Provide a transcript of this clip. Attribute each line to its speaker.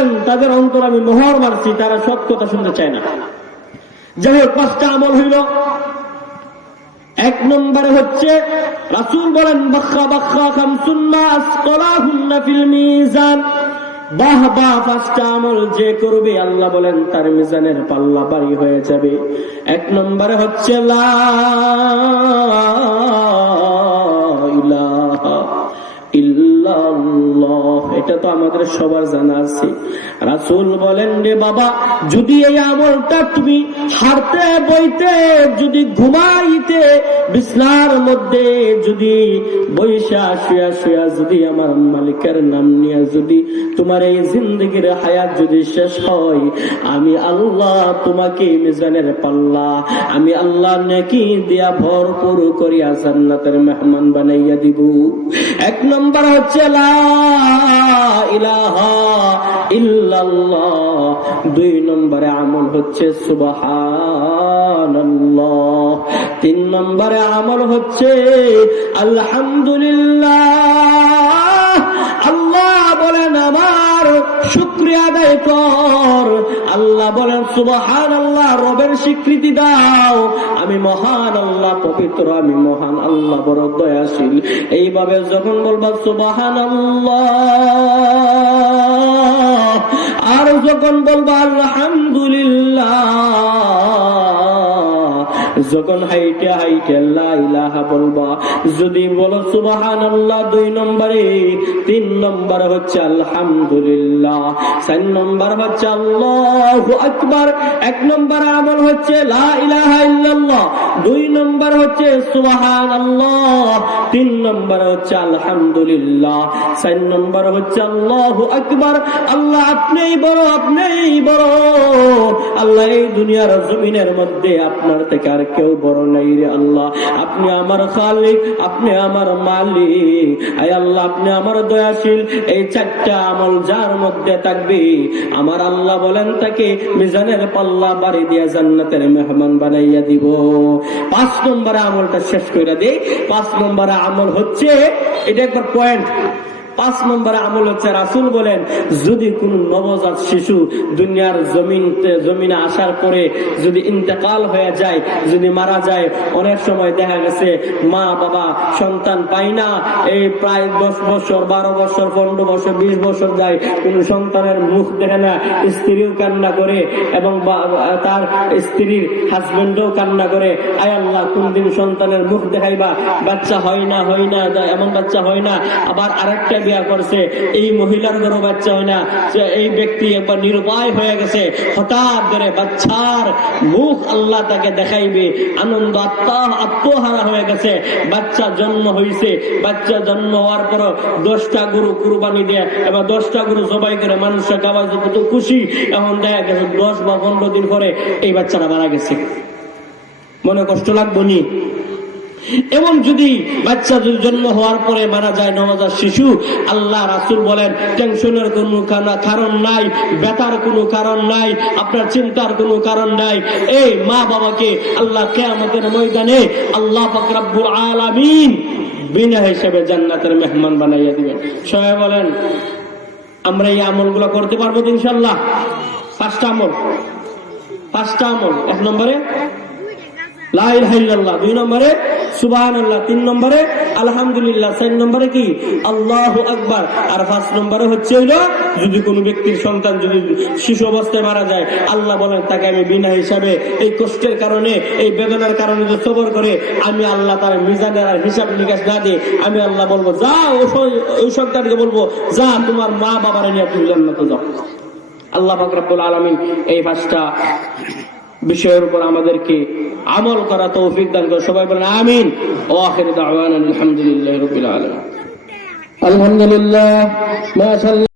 Speaker 1: বলেন, তাদের অন্তর আমি মোহর মারছি, তারা সৎ কথা শুনতে চায় না। যাই হোক, পাঁচটা আমল হইল। এক নম্বরে হচ্ছে, রাসূল বলেন বাখা বাখা খামসুন্না আসকালাহুন্না ফিল মিজান। বাহ বাহ, পাঁচটা আমল যে করবে, আল্লাহ বলেন, তার মিজানের পাল্লা বাড়ি হয়ে যাবে। এক নম্বরে হচ্ছে, লা আমাদের সবার জানা আছে। রাসুল বলেন রে বাবা, যদি এই আমলটা তুমি হারতে বইতে, যদি ঘুমাইতে, বিছনার মধ্যে যদি বৈশা, শুয়া শুয়া, যদি আমার মালিকের নাম নিয়ে যদি তোমার এই জিন্দগির হায়াত যদি শেষ হয়, আমি আল্লাহ তোমাকে মিজানের পাল্লা, আমি আল্লাহ নাকি দিয়া ভরপুর করিয়া জান্নাতের মেহমান বানাইয়া দিব। এক নম্বর হচ্ছে লা ইলাহা ইল্লাল্লাহ। দুই নম্বরে আমল হচ্ছে সুবহানাল্লাহ। তিন নম্বরে আমল হচ্ছে, আলহামদুলিল্লাহ, আল্লাহ বলেন আমার শুক্রিয়া আদায় কর। আল্লাহ বলেন সুবহান আল্লাহ রবের স্বীকৃতি দাও। আমি মহান আল্লাহ, পবিত্র, আমি মহান আল্লাহ, বড় দয়াশীল। এইভাবে যখন বলবা সুবহান আল্লাহ আর যখন বলবা, আলহামদুলিল্লাহ যখন হাইটে হাইটে আল্লাহ ইলাহা বলবা, যদি বলো সুবাহান আল্লাহ দুই নম্বরে, তিন নম্বর হচ্ছে আলহামদুলিল্লাহ, চার নম্বর হচ্ছে আল্লাহ আকবার, এক নম্বর আমল হচ্ছে লা ইলাহা ইল্লাল্লাহ, দুই নম্বর হচ্ছে সুবাহান আল্লাহ তিন নম্বর হচ্ছে আলহামদুলিল্লাহ, চার নম্বর হচ্ছে আল্লাহ আকবার, আল্লাহ আপনিই বড় আপনিই বড়, আল্লাহ এই দুনিয়ার জমিনের মধ্যে আপনার থেকে আর কেউ বড় নাই রে আল্লাহ। আপনি আমার খালিক, আপনি আমার মালিক। আয় আল্লাহ, আপনি আমার দয়াশীল। এই চারটা আমল যার মধ্যে থাকবে? আমার আল্লাহ বলেন তাকে, মিজানের পাল্লা বাড়ি দিয়া জান্নাতের মেহমান বানাইয়া দিব। পাঁচ নম্বরে আমলটা শেষ করে দেই। পাঁচ নম্বরে আমল হচ্ছে, এটা একবার পয়েন্ট পাঁচ নম্বরে আমল হচ্ছে রাসুল বলেন, যদি কোন নবজাত শিশু দুনিয়ার জমিন জমিনে আসার পরে যদি ইন্তেকাল হয়ে যায়, যদি মারা যায়, অনেক সময় দেখা গেছে মা, বাবা, সন্তান পায় না। এই প্রায় দশ বছর, বারো বছর, পনেরো বছর, বিশ বছর যায়, কোন সন্তানের মুখ দেখে না, স্ত্রীও কান্না করে এবং তার স্ত্রীর হাজবেন্ডও কান্না করে। আয় আল্লাহ, কোনদিন সন্তানের মুখ দেখাইবা, বাচ্চা হয় না হয় না, এমন বাচ্চা হয় না। আবার আরেকটা বিয়া করছে এই মহিলার ঘরও বাচ্চা হয় না। এই ব্যক্তি একবার নিরুপায় হয়ে গেছে। হঠাৎ করে বাচ্চার মুখ আল্লাহ তাকে দেখাইবে। আনন্দ আত্মা আত্মহারা হয়ে গেছে। বাচ্চা জন্ম হয়েছে বাচ্চা জন্ম হওয়ার পর দশটা গরু কুরবানি দেয়। এবার দশটা গরু জবাই করে মানুষের খাওয়া কত খুশি। এখন দেখা গেছে দশ বা পনেরো দিন পরে এই বাচ্চাটা মারা গেছে। মনে কষ্ট লাগবো নি? এবং যদি বাচ্চা জন্ম হওয়ার পরে মারা যায় নবজাত শিশু, আল্লাহ রাসুল বলেন, টেনশনের কোনো কারণ নাই, ব্যথার কোনো কারণ নাই, আপনার চিন্তার কোনো কারণ নাই। এই মা বাবাকে আল্লাহ কেয়ামতের ময়দানে আল্লাহ ফাকরাবুল আলামিন বিনা হিসেবে জান্নাতের মেহমান বানাইয়া দিবেন। সবাই বলেন, আমরা এই আমলগুলো করতে পারব ইনশাল্লাহ পাঁচটা আমল। পাঁচটা আমল। এক নম্বরে দুই নম্বরে তিন নম্বরে, আলহামদুলিল্লাহ। নম্বরে কি? আল্লাহু আর হচ্ছে যদি কোনো ব্যক্তির সন্তান যদি শিশু অবস্থায় মারা যায়, আল্লাহ তাকে আমি বিনা হিসাবে এই কারণে এই কারণে সবর করে, আমি আল্লাহ তার মিজানের আর হিসাব নিকাশ না দিয়ে, আমি আল্লাহ বলব, যা ওই সন্তানকে বলব, যা, তোমার মা বাবার আল্লাহ আলমিন এই পাঁচটা বিষয়ের উপর আমাদেরকে আমল করা তৌফিক দান করে সবাই বলেন, আমিন। ও আখির দাওয়ান আলহামদুলিল্লাহ রবিল আলম আলহামদুলিল্লাহ